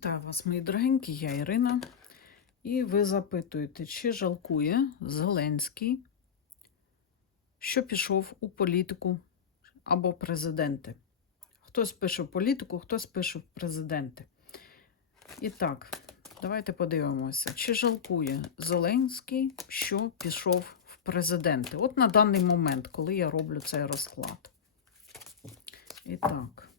Вітаю вас, мої дорогенькі, я Ірина. І ви запитуєте, чи жалкує Зеленський, що пішов у політику або президенти. Хтось пише в політику, хтось пише в президенти. І так, давайте подивимося, чи жалкує Зеленський, що пішов в президенти. От на даний момент, коли я роблю цей розклад. І так.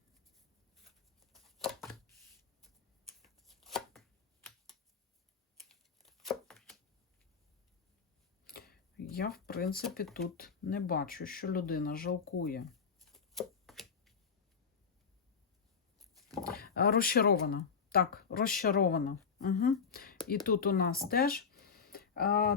Я, в принципі, тут не бачу, що людина жалкує. Розчарована. Так, розчарована. Угу. І тут у нас теж.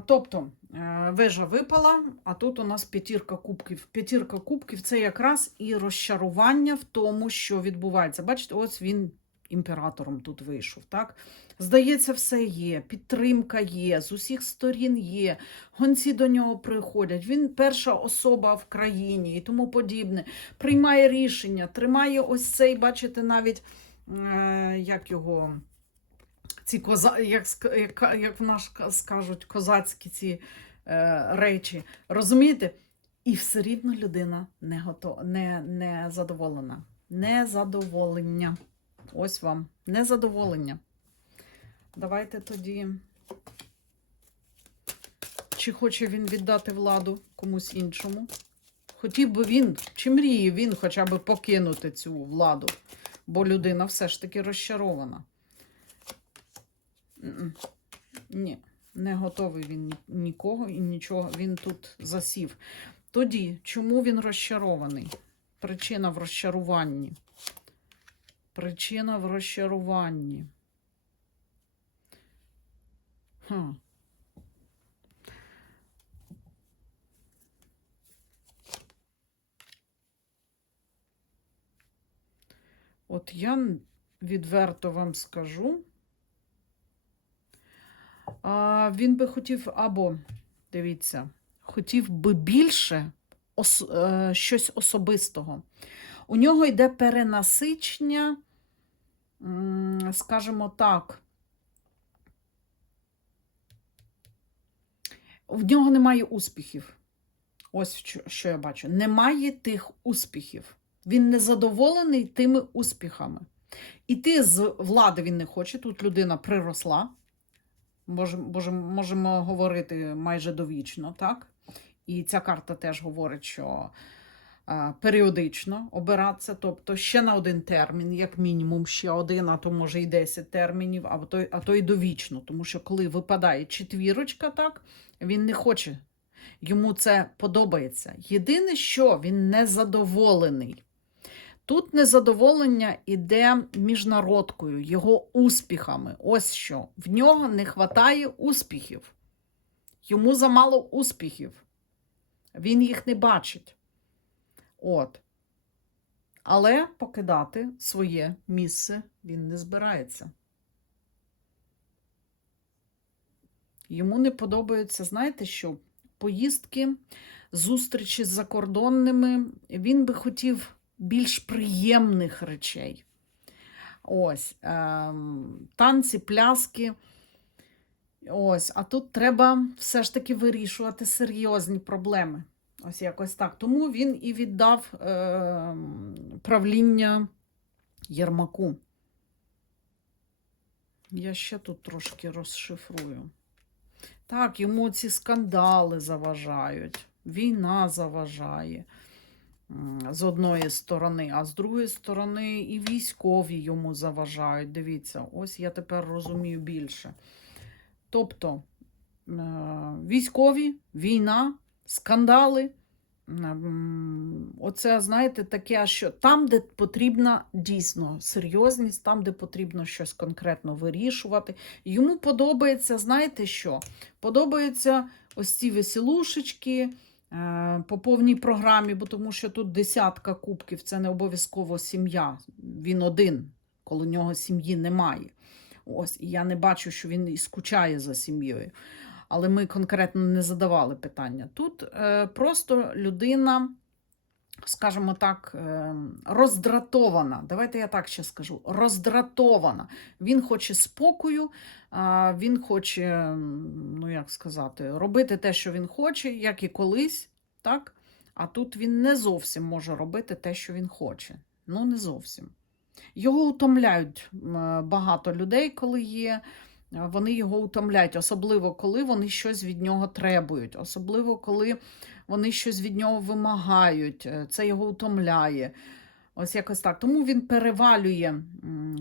Тобто, е, вежа випала, а тут у нас п'ятірка кубків. П'ятірка кубків це якраз і розчарування в тому, що відбувається. Бачите, ось він імператором тут вийшов. так? Здається, все є, підтримка є, з усіх сторін є, гонці до нього приходять. Він перша особа в країні і тому подібне. Приймає рішення, тримає ось цей, бачите, навіть е, як його. Ці коза, як, як, як в нас скажуть, козацькі ці е, речі. Розумієте? І все рівно людина не, готова, не, не задоволена. Незадоволення. Ось вам незадоволення. Давайте тоді. Чи хоче він віддати владу комусь іншому? Хотів би він, чи мріє він хоча б покинути цю владу, бо людина все ж таки розчарована. Ні, не готовий він нікого і нічого. Він тут засів. Тоді, чому він розчарований? Причина в розчаруванні. Причина в розчаруванні. Хм. От я відверто вам скажу. А, він би хотів або, дивіться, хотів би більше ос, е, щось особистого. У нього йде перенасичення, скажімо так. В нього немає успіхів. Ось що- я бачу. Немає тих успіхів. Він не задоволений тими успіхами. Іти з влади він не хоче. Тут людина приросла. Може, може, можемо говорити майже довічно, так? І ця карта теж говорить, що періодично обиратися, тобто ще на один термін, як мінімум, ще один, а то може і 10 термінів, а то, а то й довічно. Тому що коли випадає четвірочка, так, він не хоче. Йому це подобається. Єдине, що він незадоволений. Тут незадоволення іде міжнародкою, його успіхами. Ось що. В нього не вистачає успіхів. Йому замало успіхів. Він їх не бачить. От. Але покидати своє місце він не збирається. Йому не подобаються, знаєте що? Поїздки, зустрічі з закордонними. Він би хотів більш приємних речей. Ось, ем, танці, пляски. Ось, а тут треба все ж таки вирішувати серйозні проблеми. Ось якось так. Тому він і віддав е, правління Єрмаку. Я ще тут трошки розшифрую. Так, йому ці скандали заважають, війна заважає з одної сторони, а з другої сторони і військові йому заважають. Дивіться, ось я тепер розумію більше. Тобто е, військові, війна, скандали. Оце, знаєте, таке, що там, де потрібна дійсно серйозність, там, де потрібно щось конкретно вирішувати. Йому подобається, знаєте що? Подобаються ось ці веселушечки е, по повній програмі, бо тому що тут десятка кубків, це не обов'язково сім'я. Він один, коли у нього сім'ї немає. Ось, і я не бачу, що він і скучає за сім'єю. Але ми конкретно не задавали питання. Тут е, просто людина скажімо так, е, роздратована. Давайте я так ще скажу: роздратована. Він хоче спокою, а, він хоче, ну як сказати, робити те, що він хоче, як і колись, так? А тут він не зовсім може робити те, що він хоче. Ну, не зовсім. Його утомляють багато людей, коли є. Вони його утомляють, особливо коли вони щось від нього требують, особливо коли вони щось від нього вимагають. е, Це його утомляє. Ось якось так. Тому він перевалює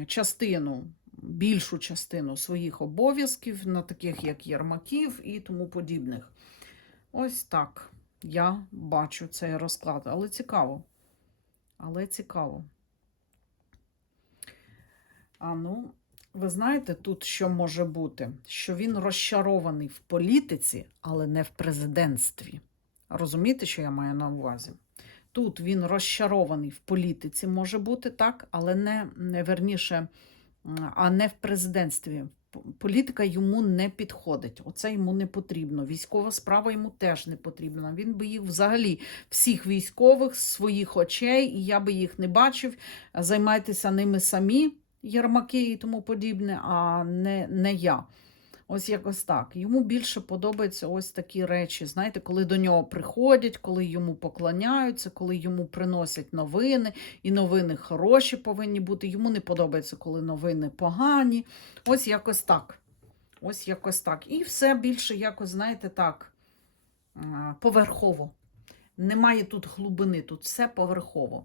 частину, більшу частину своїх обов'язків на таких, як Єрмаків і тому подібних. Ось так. Я бачу цей розклад, але цікаво. Але цікаво. А ну, ви знаєте, тут що може бути? Що він розчарований в політиці, але не в президентстві. Розумієте, що я маю на увазі? Тут він розчарований в політиці, може бути так, але не, верніше, а не в президентстві. Політика йому не підходить. Оце йому не потрібно. Військова справа йому теж не потрібна. Він би їх взагалі, всіх військових з своїх очей, і я би їх не бачив. Займайтеся ними самі, Єрмаки і тому подібне, а не, не я. Ось якось так. Йому більше подобаються ось такі речі. Знаєте, коли до нього приходять, коли йому поклоняються, коли йому приносять новини, і новини хороші повинні бути. Йому не подобається, коли новини погані. Ось якось так. Ось якось так. І все більше якось, знаєте, так, поверхово. Немає тут глибини, тут все поверхово.